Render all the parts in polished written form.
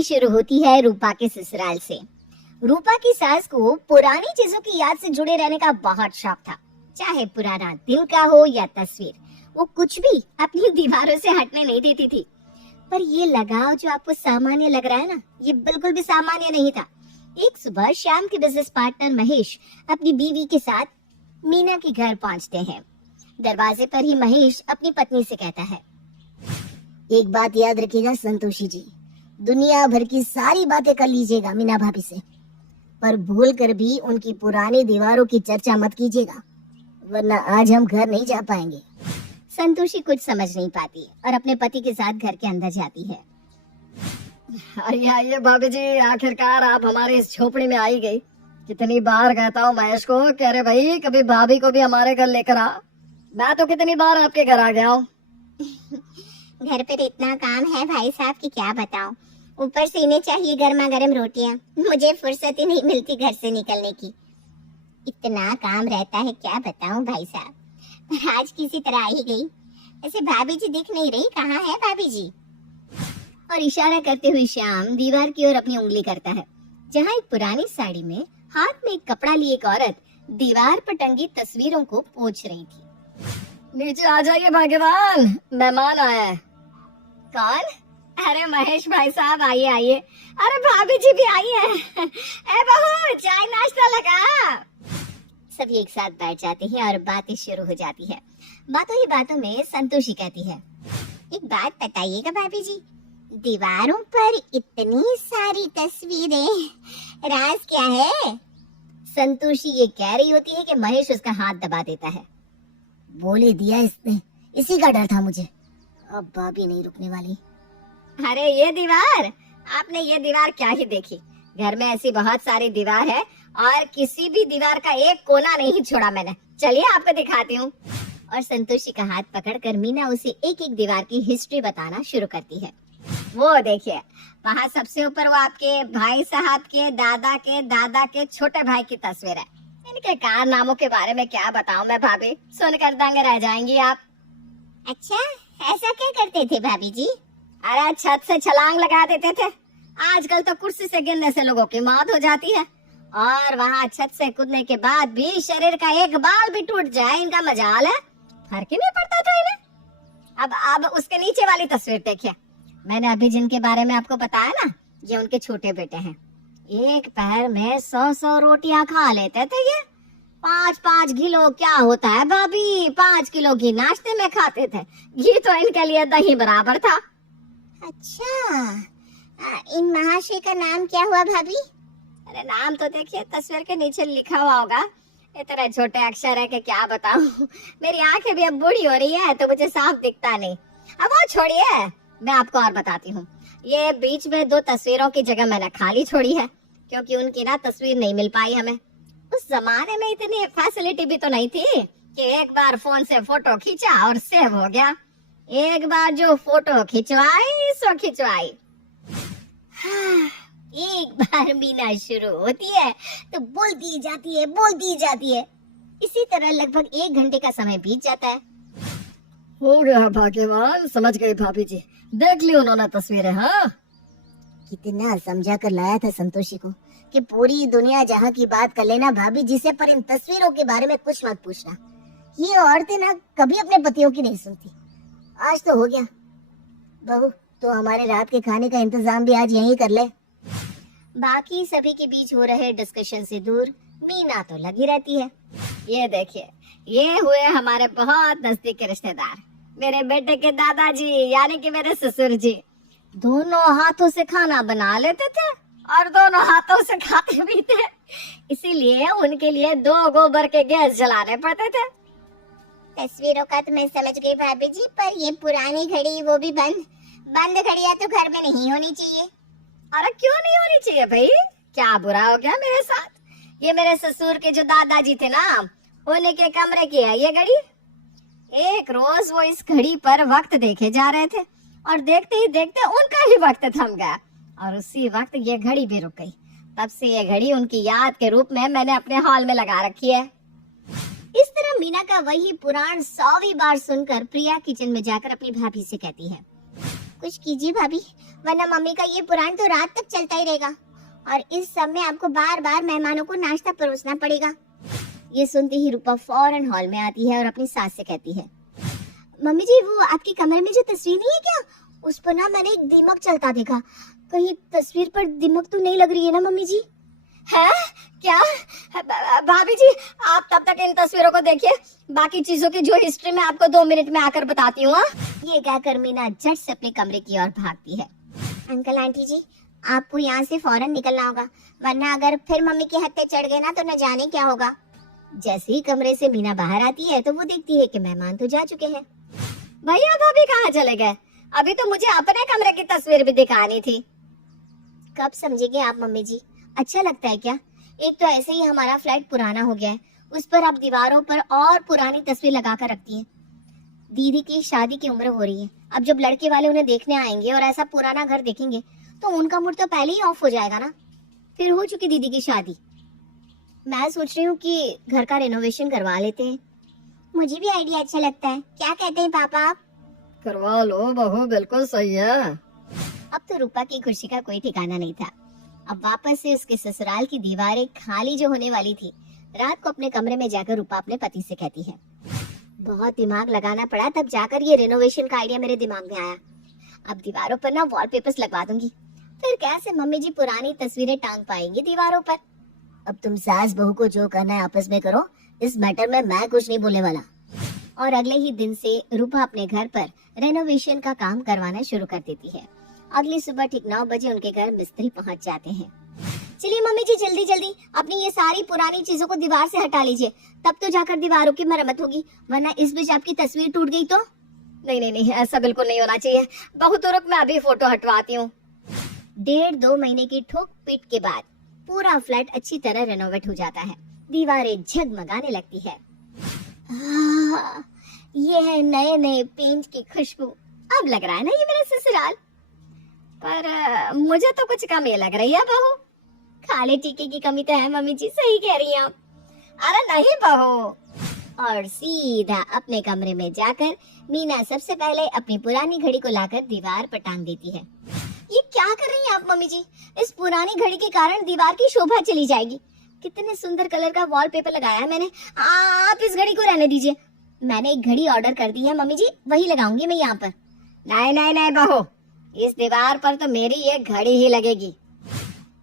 कहानी शुरू होती है रूपा के ससुराल से। रूपा की सास को पुरानी चीजों की याद से जुड़े रहने का बहुत शौक था, चाहे पुराना दिल का हो या तस्वीर, वो कुछ भी अपनी दीवारों से हटने नहीं देती थी। पर ये लगाव जो आपको सामान्य लग रहा है ना, ये बिल्कुल भी सामान्य नहीं था। एक सुबह श्याम के बिजनेस पार्टनर महेश अपनी बीवी के साथ मीना के घर पहुंचते हैं। दरवाजे पर ही महेश अपनी पत्नी से कहता है, एक बात याद रखिएगा संतोषी जी, दुनिया भर की सारी बातें कर लीजिएगा मीना भाभी से, पर भूल कर भी उनकी पुरानी दीवारों की चर्चा मत कीजिएगा, वरना आज हम घर नहीं जा पाएंगे। संतोषी कुछ समझ नहीं पाती और अपने पति के साथ घर के अंदर जाती है। आइए भाभी जी, आखिरकार आप हमारे इस झोपड़ी में आई गई। कितनी बार कहता हूँ महेश को, कह रहे भाई कभी भाभी को भी हमारे घर लेकर आ। मैं तो कितनी बार आपके घर आ गया हूँ। घर पर इतना काम है भाई साहब कि क्या बताऊं। ऊपर से इन्हें चाहिए गर्मा गर्म रोटियां, मुझे फुर्सत ही नहीं मिलती घर से निकलने की। इतना काम रहता है, क्या बताऊं भाई साहब। पर आज किसी तरह आ ही गई। ऐसे भाभी जी दिख नहीं रही, कहाँ है भाभी जी? और इशारा करते हुए श्याम दीवार की ओर अपनी उंगली करता है, जहाँ एक पुरानी साड़ी में हाथ में एक कपड़ा लिए एक औरत दीवार पर टंगी तस्वीरों को पोंछ रही थी। नीचे आ जाइए भाग्यवान, मेहमान आया है। कौन? अरे महेश भाई साहब, आइए आइए। अरे भाभी जी भी आई है। ए बहू, चाय नाश्ता लगा। सब एक साथ बैठ जाते हैं और बातें शुरू हो जाती है। बातों ही बातों में संतोषी कहती है, एक बात बताइएगा भाभी जी, दीवारों पर इतनी सारी तस्वीरें, राज क्या है? संतोषी ये कह रही होती है कि महेश उसका हाथ दबा देता है। बोले दिया इसने, इसी का डर था मुझे, अब भाभी नहीं रुकने वाली। अरे ये दीवार, आपने ये दीवार क्या ही देखी, घर में ऐसी बहुत सारी दीवार है और किसी भी दीवार का एक कोना नहीं छोड़ा मैंने। चलिए आपको दिखाती हूँ। और संतोषी का हाथ पकड़कर मीना उसे एक एक दीवार की हिस्ट्री बताना शुरू करती है। वो देखिए, वहाँ सबसे ऊपर वो आपके भाई साहब के दादा के छोटे भाई की तस्वीर है। इनके कारनामों के बारे में क्या बताऊं मैं भाभी, सुनकर दंग रह जाएंगी आप। अच्छा, ऐसा क्या करते थे भाभी जी? अरे छत से छलांग लगा देते थे। आजकल तो कुर्सी से गिरने से लोगों की मौत हो जाती है, और वहाँ छत से कूदने के बाद भी शरीर का एक बाल भी टूट जाए, इनका मजाल है, फर्क ही नहीं पड़ता था इन्हें। अब उसके नीचे वाली तस्वीर देखिए, मैंने अभी जिनके बारे में आपको बताया ना, ये उनके छोटे बेटे हैं। एक पैर में 100 रोटियां खा लेते थे ये। 5 किलो क्या होता है भाभी, 5 किलो घी नाश्ते में खाते थे। घी तो इनके लिए दही बराबर था। अच्छा, इन महाशय का नाम क्या हुआ भाभी? अरे नाम तो देखिए, तस्वीर के नीचे लिखा हुआ होगा। इतने छोटे अक्षर है कि क्या बताऊं। मेरी आंखें भी अब बूढ़ी हो रही है तो मुझे साफ दिखता नहीं। अब वो छोड़िए, मैं आपको और बताती हूँ। ये बीच में 2 तस्वीरों की जगह मैंने खाली छोड़ी है, क्योंकि उनकी ना तस्वीर नहीं मिल पाई हमें। उस जमाने में इतनी फैसिलिटी भी तो नहीं थी कि एक बार फोन से फोटो खींचा और सेव हो गया। एक बार जो फोटो खिंचवाई सो खिंचवाई। एक बार मीना शुरू होती है तो बोलती जाती है। इसी तरह लगभग 1 घंटे का समय बीत जाता है। हो गया भाग्यवान, समझ गई भाभी जी, देख ली उन्होंने तस्वीरें। हाँ, कितना समझा कर लाया था संतोषी को कि पूरी दुनिया जहाँ की बात कर लेना भाभी जी से, पर इन तस्वीरों के बारे में कुछ मत पूछना। ये औरतें ना कभी अपने पतियों की नहीं सुनती। आज तो हो गया, बहू तो हमारे रात के खाने का इंतजाम भी आज यहीं कर ले। बाकी सभी के बीच हो रहे डिस्कशन से दूर मीना तो लगी रहती है। ये देखिए, ये हुए हमारे बहुत नजदीक रिश्तेदार, मेरे बेटे के दादाजी यानी कि मेरे ससुर जी। दोनों हाथों से खाना बना लेते थे और दोनों हाथों से खाते भी थे, इसीलिए उनके लिए 2 गोबर के गैस जलाने पड़ते थे। तस्वीरों का तो मैं समझ गई भाभी जी, पर ये पुरानी घड़ी, वो भी बंद घड़ियां तो घर में नहीं होनी चाहिए। अरे क्यों नहीं होनी चाहिए भाई, क्या बुरा हो गया मेरे साथ? ये मेरे ससुर के जो दादाजी थे ना, उन्हीं के कमरे की है ये घड़ी। एक रोज वो इस घड़ी पर वक्त देखे जा रहे थे और देखते ही देखते उनका ही वक्त थम गया और उसी वक्त ये घड़ी भी रुक गई। तब से ये घड़ी उनकी याद के रूप में मैंने अपने हॉल में लगा रखी है। इस तरह मीना का वही पुराण 100वीं बार सुनकर प्रिया किचन में जाकर अपनी भाभी से कहती है, कुछ कीजिए भाभी, वरना मम्मी का ये पुराण तो रात तक चलता ही रहेगा और इस सब में आपको बार बार मेहमानों को नाश्ता परोसना पड़ेगा। ये सुनते ही रूपा फौरन हॉल में आती है और अपनी सास से कहती है, मम्मी जी वो आपके कमरे में जो तस्वीर नहीं है क्या, उस पर ना मैंने एक दीमक चलता देखा, कहीं तस्वीर पर दीमक तो नहीं लग रही है ना मम्मी जी? है क्या? भाभी जी आप तब तक इन तस्वीरों को देखिए, बाकी चीजों की जो हिस्ट्री मैं आपको 2 मिनट में आकर बताती हूँ। ये कहकर मीना झट से अपने कमरे की ओर भागती है। अंकल आंटी जी आपको यहाँ से फौरन निकलना होगा, वरना अगर फिर मम्मी के हत्थे चढ़ गए ना तो न जाने क्या होगा। जैसे ही कमरे से मीना बाहर आती है तो वो देखती है कि मेहमान तो जा चुके हैं। भैया भाभी कहाँ चले गए? अभी तो मुझे अपने कमरे की तस्वीर भी दिखानी थी। कब समझेंगे आप मम्मी जी? अच्छा लगता है क्या? एक तो ऐसे ही हमारा फ्लैट पुराना हो गया है, उस पर आप दीवारों पर और पुरानी तस्वीर लगा कर रखती हैं। दीदी की शादी की उम्र हो रही है, अब जब लड़के वाले उन्हें देखने आएंगे और ऐसा पुराना घर देखेंगे तो उनका मूड तो पहले ही ऑफ हो जाएगा ना। फिर हो चुकी दीदी की शादी, मैं सोच रही हूँ कि घर का रेनोवेशन करवा लेते हैं। मुझे भी आइडिया अच्छा लगता है, क्या कहते हैं पापा आप? करवा लो बहू, बिल्कुल सही है। अब तो रूपा की खुशी का कोई ठिकाना नहीं था। अब वापस से उसके ससुराल की दीवारें खाली जो होने वाली थी, रात को अपने कमरे में जाकर रूपा अपने पति से कहती है, बहुत दिमाग लगाना पड़ा तब जाकर ये रेनोवेशन का आइडिया मेरे दिमाग में आया। अब दीवारों पर ना वॉलपेपर्स लगवा दूंगी, फिर कैसे मम्मी जी पुरानी तस्वीरें टांग पाएंगी दीवारों पर। अब तुम सास बहू को जो करना है आपस में करो, इस मैटर में मैं कुछ नहीं बोलने वाला। और अगले ही दिन से रूपा अपने घर पर रेनोवेशन का काम करवाना शुरू कर देती है। अगली सुबह ठीक 9 बजे उनके घर मिस्त्री पहुंच जाते हैं। चलिए मम्मी जी जल्दी जल्दी अपनी ये सारी पुरानी चीजों को दीवार से हटा लीजिए, तब तो जाकर दीवारों की मरम्मत होगी, वरना इस बीच आपकी तस्वीर टूट गई तो। नहीं नहीं नहीं, ऐसा बिल्कुल नहीं होना चाहिए। बहुत रुक, मैं अभी फोटो हटवाती हूँ। 1.5-2 महीने की ठोक पीट के बाद पूरा फ्लैट अच्छी तरह रेनोवेट हो जाता है, दीवारें झगमगाने लगती है। ये है नए नए पेंट की खुशबू। अब लग रहा है ना ये मेरा ससुराल। पर मुझे तो कुछ कमी लग रही है बहू। खाले टीके की कमी तो है मम्मी जी, सही कह रही हैं आप। अरे नहीं बहू। और सीधा अपने कमरे में जाकर मीना सबसे पहले अपनी पुरानी घड़ी को लाकर दीवार पर टांग देती है। ये क्या कर रही हैं आप मम्मी जी? इस पुरानी घड़ी के कारण दीवार की शोभा चली जाएगी। कितने सुंदर कलर का वॉलपेपर लगाया है मैंने। आप इस घड़ी को रहने दीजिए, मैंने एक घड़ी ऑर्डर कर दी है मम्मी जी, वही लगाऊंगी मैं यहाँ पर। नहीं नहीं नहीं बहू, इस दीवार पर तो मेरी ये घड़ी ही लगेगी।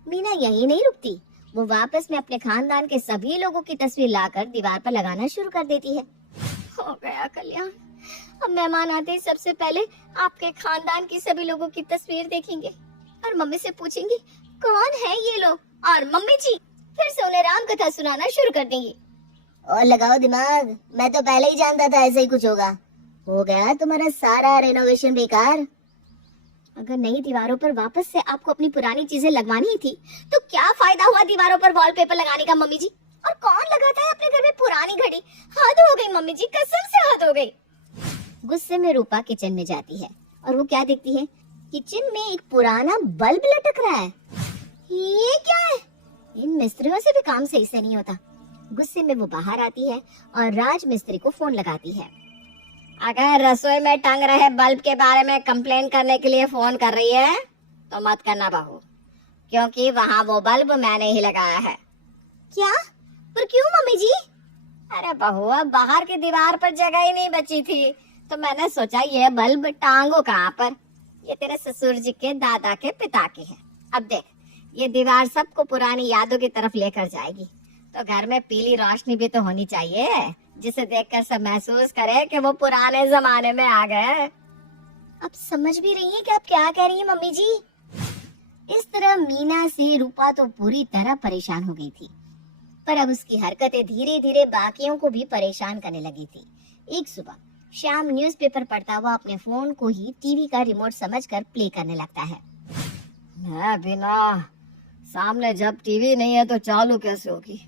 मीना यही नहीं रुकती, वो वापस में अपने खानदान के सभी लोगों की तस्वीर लाकर दीवार पर लगाना शुरू कर देती है। हो गया कल्याण, अब मेहमान आते ही सबसे पहले आपके खानदान की सभी लोगों की तस्वीर देखेंगे और मम्मी से पूछेंगी कौन है ये लोग, और मम्मी जी फिर से उन्हें राम कथा सुनाना शुरू कर देंगी। और लगाओ दिमाग, मैं तो पहले ही जानता था ऐसा ही कुछ होगा। हो गया तुम्हारा सारा रेनोवेशन बेकार। अगर नई दीवारों पर वापस से आपको अपनी पुरानी चीजें लगवानी ही थी तो क्या फायदा हुआ दीवारों पर वॉलपेपर लगाने का मम्मी जी? और कौन लगाता है अपने घर में पुरानी घड़ी? हद हो गई मम्मी जी, कसम से हद हो गई। गुस्से में रूपा किचन में जाती है और वो क्या देखती है, किचन में एक पुराना बल्ब लटक रहा है। ये क्या है? इन मिस्त्रियों से भी काम सही से नहीं होता। गुस्से में वो बाहर आती है और राज मिस्त्री को फोन लगाती है। अगर रसोई में टंग रहे बल्ब के बारे में कंप्लेन करने के लिए फोन कर रही है तो मत करना बहू, क्योंकि वहाँ वो बल्ब मैंने ही लगाया है। क्या? पर क्यों मम्मी जी? अरे बहू, अब बाहर की दीवार पर जगह ही नहीं बची थी तो मैंने सोचा ये बल्ब टांगो कहाँ पर। ये तेरे ससुर जी के दादा के पिता की है। अब देख, ये दीवार सबको पुरानी यादों की तरफ लेकर जाएगी, तो घर में पीली रोशनी भी तो होनी चाहिए जिसे देखकर सब महसूस करे कि वो पुराने जमाने में आ गए। अब समझ भी रही हैं कि आप क्या कह रही हैं मम्मी जी? इस तरह मीना से रूपा तो पूरी तरह परेशान हो गई थी, पर अब उसकी हरकतें धीरे धीरे बाकियों को भी परेशान करने लगी थी। एक सुबह श्याम न्यूज़पेपर पढ़ता हुआ अपने फोन को ही टीवी का रिमोट समझकर प्ले करने लगता है। मैं बिना सामने जब टीवी नहीं है तो चालू कैसे होगी?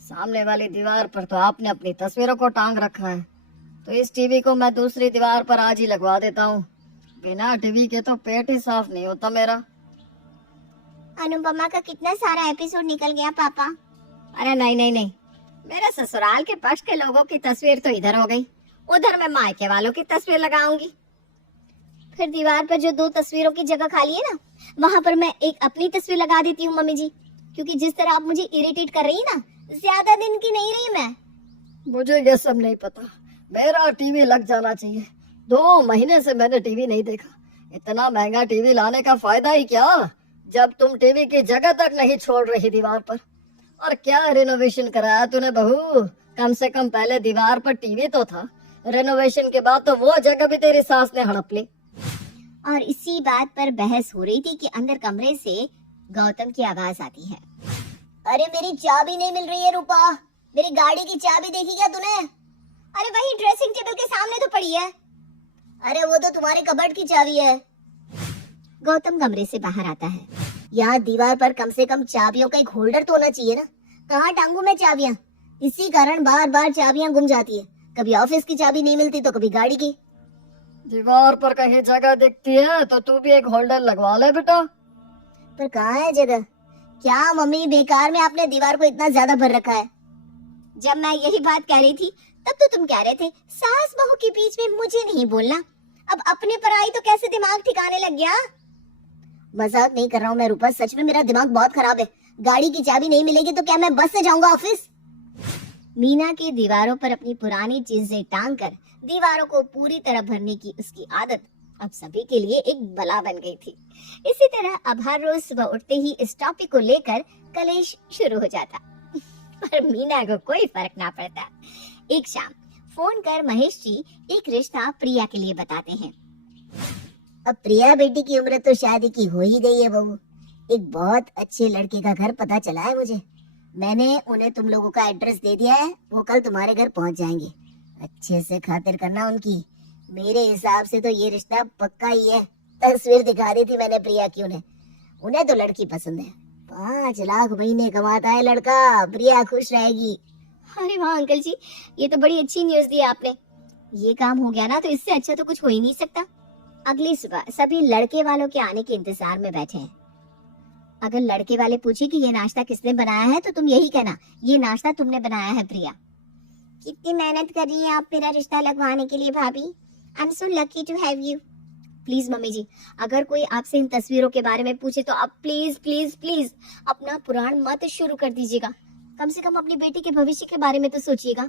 सामने वाली दीवार पर तो आपने अपनी तस्वीरों को टांग रखा है, तो इस टीवी को मैं दूसरी दीवार पर आज ही लगवा देता हूँ। बिना टीवी के तो पेट ही साफ नहीं होता मेरा। अनुपमा का कितना सारा एपिसोड निकल गया पापा। अरे नहीं नहीं नहीं, मेरे ससुराल के पक्ष के लोगों की तस्वीर तो इधर हो गई, उधर मैं मायके वालों की तस्वीर लगाऊंगी। फिर दीवार पर जो 2 तस्वीरों की जगह खाली है ना, वहाँ पर मैं एक अपनी तस्वीर लगा देती हूँ मम्मी जी, क्योंकि जिस तरह आप मुझे इरिटेट कर रही है ना, ज्यादा दिन की नहीं रही मैं। मुझे ये सब नहीं पता, मेरा टीवी लग जाना चाहिए। 2 महीने से मैंने टीवी नहीं देखा। इतना महंगा टीवी लाने का फायदा ही क्या, जब तुम टीवी की जगह तक नहीं छोड़ रही दीवार पर। और क्या रिनोवेशन कराया तूने बहू? कम से कम पहले दीवार पर टीवी तो था, रेनोवेशन के बाद तो वो जगह भी तेरी सास ने हड़प ली। और इसी बात पर बहस हो रही थी कि अंदर कमरे से गौतम की आवाज आती है। अरे मेरी चाबी नहीं मिल रही है रूपा, मेरी गाड़ी की चाबी देखी क्या तूने? अरे वही ड्रेसिंग टेबल के सामने तो पड़ी है। अरे वो तो तुम्हारे कबर्ड की चाबी है। गौतम कमरे से बाहर आता है। यहाँ दीवार पर कम से कम चाबियों का एक होल्डर तो होना चाहिए ना। कहाँ टांगू मैं चाबियाँ? इसी कारण बार बार चाबियाँ गुम जाती है। कभी ऑफिस की चाबी नहीं मिलती तो कभी गाड़ी की। दीवार पर कहीं जगह दिखती है तो तू भी एक होल्डर लगवा ले बेटा। पर कहाँ है जगह? क्या मम्मी, बेकार में आपने दीवार को इतना ज्यादा भर रखा है। जब मैं यही बात कह रही थी तब तो तुम कह रहे थे सास बहू के बीच में मुझे नहीं बोलना। अब अपने पर आई तो कैसे दिमाग ठिकाने लग गया? मजाक नहीं कर रहा हूँ मैं रूपा, सच में मेरा दिमाग बहुत खराब है। गाड़ी की चाबी नहीं मिलेगी तो क्या मैं बस से जाऊंगा ऑफिस? मीना की दीवारों पर अपनी पुरानी चीजें टांग कर दीवारों को पूरी तरह भरने की उसकी आदत अब सभी के लिए एक बला बन गई थी। इसी तरह अब हर रोज सुबह उठते ही इस टॉपिक को लेकर कलेश शुरू हो जाता, पर मीना को कोई फर्क ना पड़ता। एक शाम फोन कर महेश जी एक रिश्ता प्रिया के लिए बताते हैं। अब प्रिया बेटी की उम्र तो शादी की हो ही गई है बहू। एक बहुत अच्छे लड़के का घर पता चला है मुझे। मैंने उन्हें तुम लोगों का एड्रेस दे दिया है, वो कल तुम्हारे घर पहुंच जाएंगे। अच्छे से खातिर करना उनकी। मेरे हिसाब से तो ये रिश्ता पक्का ही है। तस्वीर दिखा दी थी मैंने प्रिया की उन्हें तो लड़की पसंद है। 5 लाख महीने कमाता है लड़का, प्रिया खुश रहेगी। अरे वाह अंकल जी, ये तो बड़ी अच्छी न्यूज दी आपने। ये काम हो गया ना तो इससे अच्छा तो कुछ हो ही नहीं सकता। अगली सुबह सभी लड़के वालों के आने के इंतजार में बैठे हैं। अगर लड़के वाले पूछे कि ये नाश्ता किसने बनाया है तो तुम यही कहना, ये नाश्ता तुमने बनाया है प्रिया। कितनी मेहनत कर रही है आप मेरा रिश्ता लगवाने के लिए भाभी। I am so lucky to have you. Please mummy ji, अगर कोई आपसे इन तस्वीरों के बारे में पूछे तो आप प्लीज प्लीज प्लीज अपना पुराण मत शुरू कर दीजिएगा। कम से कम अपनी बेटी के भविष्य के बारे में तो सोचिएगा।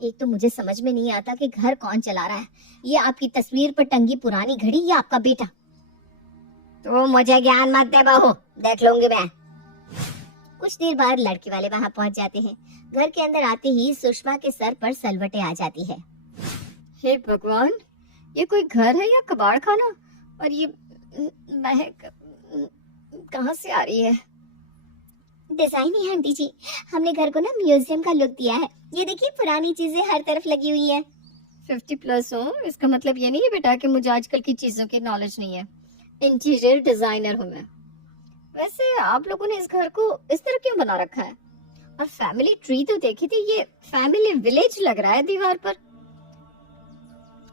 एक तो मुझे समझ में नहीं आता कि घर कौन चला रहा है, ये आपकी तस्वीर पर टंगी पुरानी घड़ी या आपका बेटा। तो मुझे ज्ञान मत दे बहू, देख लूंगी मैं। कुछ देर बाद लड़के वाले वहां पहुंच जाते हैं। घर के अंदर आते ही सुषमा के सर पर सलवटें आ जाती है। हे भगवान, ये कोई घर है या कबाड़ खाना? और ये महक कहाँ से आ रही है? डिजाइन है आंटी जी, हमने घर को ना म्यूजियम का लुक दिया है। ये देखिए पुरानी चीजें हर तरफ लगी हुई है। 50+ हो, इसका मतलब ये नहीं है बेटा कि मुझे आजकल की चीजों की नॉलेज नहीं है। इंटीरियर डिजाइनर हूँ मैं। वैसे आप लोगों ने इस घर को इस तरह क्यों बना रखा है? और फैमिली ट्री तो देखी थी, ये फैमिली विलेज लग रहा है दीवार पर।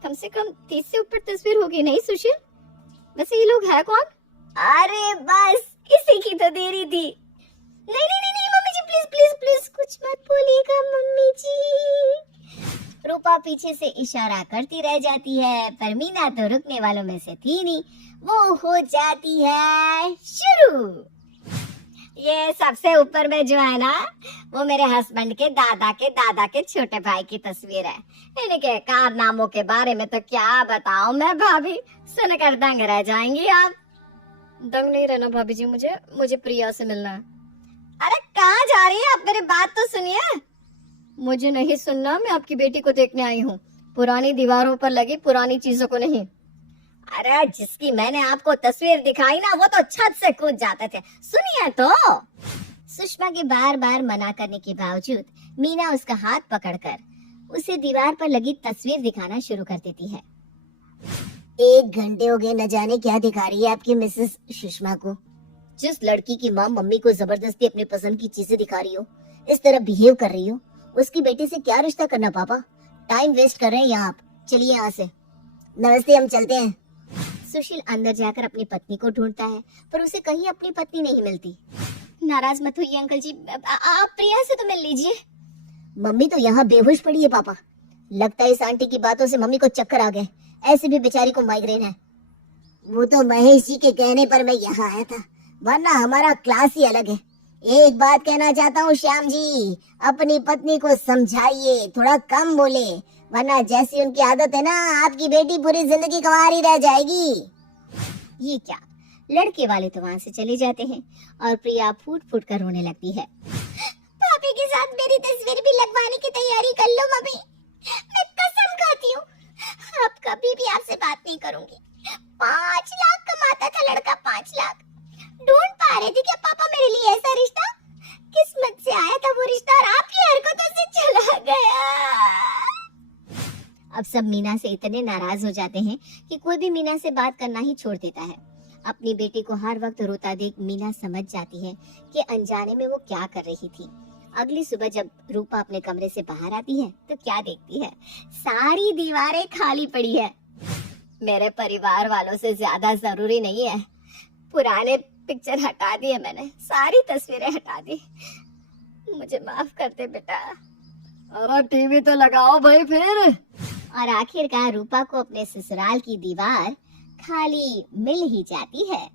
कम से कम 30 से ऊपर तस्वीर होगी नहीं सुशील? वैसे ये लोग है कौन? अरे बस इसी की तो देरी थी। नहीं नहीं नहीं नहीं मम्मी जी, प्लीज प्लीज प्लीज कुछ मत बोलिएगा मम्मी जी। रूपा पीछे से इशारा करती रह जाती है, पर मीना तो रुकने वालों में से थी नहीं। वो हो जाती है शुरू। ये सबसे ऊपर में जो है ना, वो मेरे हस्बैंड के दादा के छोटे भाई की तस्वीर है। इनके कारनामों के बारे में तो क्या बताऊं मैं भाभी, सुनकर दंग रह जाएंगी आप। दंग नहीं रहना भाभी जी, मुझे प्रिया से मिलना है। अरे कहाँ जा रही है आप? मेरी बात तो सुनिए। मुझे नहीं सुनना, मैं आपकी बेटी को देखने आई हूँ, पुरानी दीवारों पर लगी पुरानी चीजों को नहीं। अरे जिसकी मैंने आपको तस्वीर दिखाई ना, वो तो छत से कूद जाते थे। सुनिए तो। सुषमा के बार बार मना करने के बावजूद मीना उसका हाथ पकड़कर उसे दीवार पर लगी तस्वीर दिखाना शुरू कर देती है। 1 घंटे हो गए, न जाने क्या दिखा रही है आपकी मिसेस सुषमा को। जिस लड़की की माँ मम्मी को जबरदस्ती अपनी पसंद की चीजें दिखा रही हो, इस तरह बिहेव कर रही हो, उसकी बेटी से क्या रिश्ता करना पापा? टाइम वेस्ट कर रहे हैं यहाँ आप। चलिए यहाँ से। नमस्ते, हम चलते हैं। सुशील अंदर जाकर अपनी पत्नी को ढूंढता है, पर उसे कहीं अपनी पत्नी नहीं मिलती। नाराज मत होइए अंकल जी, आप प्रिया से तो मिल लीजिए। मम्मी तो यहाँ बेहोश पड़ी है पापा। लगता है इस आंटी की बातों से मम्मी को चक्कर आ गए। ऐसे भी बेचारी को माइग्रेन है। वो तो महेश जी के कहने पर मैं यहाँ आया था, वरना हमारा क्लास ही अलग है। एक बात कहना चाहता हूँ श्याम जी, अपनी पत्नी को समझाइए, थोड़ा कम बोले, वरना जैसी उनकी आदत है ना, आपकी बेटी पूरी जिंदगी कुंवारी रह जाएगी। ये क्या, लड़के वाले तो वहाँ से चले जाते हैं और प्रिया फूट फूट कर रोने लगती है। पापी के साथ मेरी तस्वीर भी लगवाने की तैयारी कर लो मम्मी, मैं कसम खाती हूँ अब कभी भी आपसे बात नहीं करूंगी। 5 लाख कमाता था लड़का, 5 लाख। ढूंढ पा रहे थे क्या पापा मेरे लिए ऐसा रिश्ता? किस्मत से आया था वो रिश्ता और आपकी हरकतों से चला गया। अब सब मीना से इतने नाराज हो जाते हैं कि कोई भी मीना से बात करना ही छोड़ देता है। अपनी बेटी को हर वक्त रोता देख मीना समझ जाती है कि अनजाने में वो क्या कर रही थी। अगली सुबह जब रूपा अपने कमरे से बाहर आती है तो क्या देखती है, सारी दीवारें खाली पड़ी है। मेरे परिवार वालों से ज्यादा जरूरी नहीं है, पुराने पिक्चर हटा दिए मैंने, सारी तस्वीरें हटा दी, मुझे माफ कर दे बेटा। अरे टीवी तो लगाओ भाई फिर। और आखिरकार रूपा को अपने ससुराल की दीवार खाली मिल ही जाती है।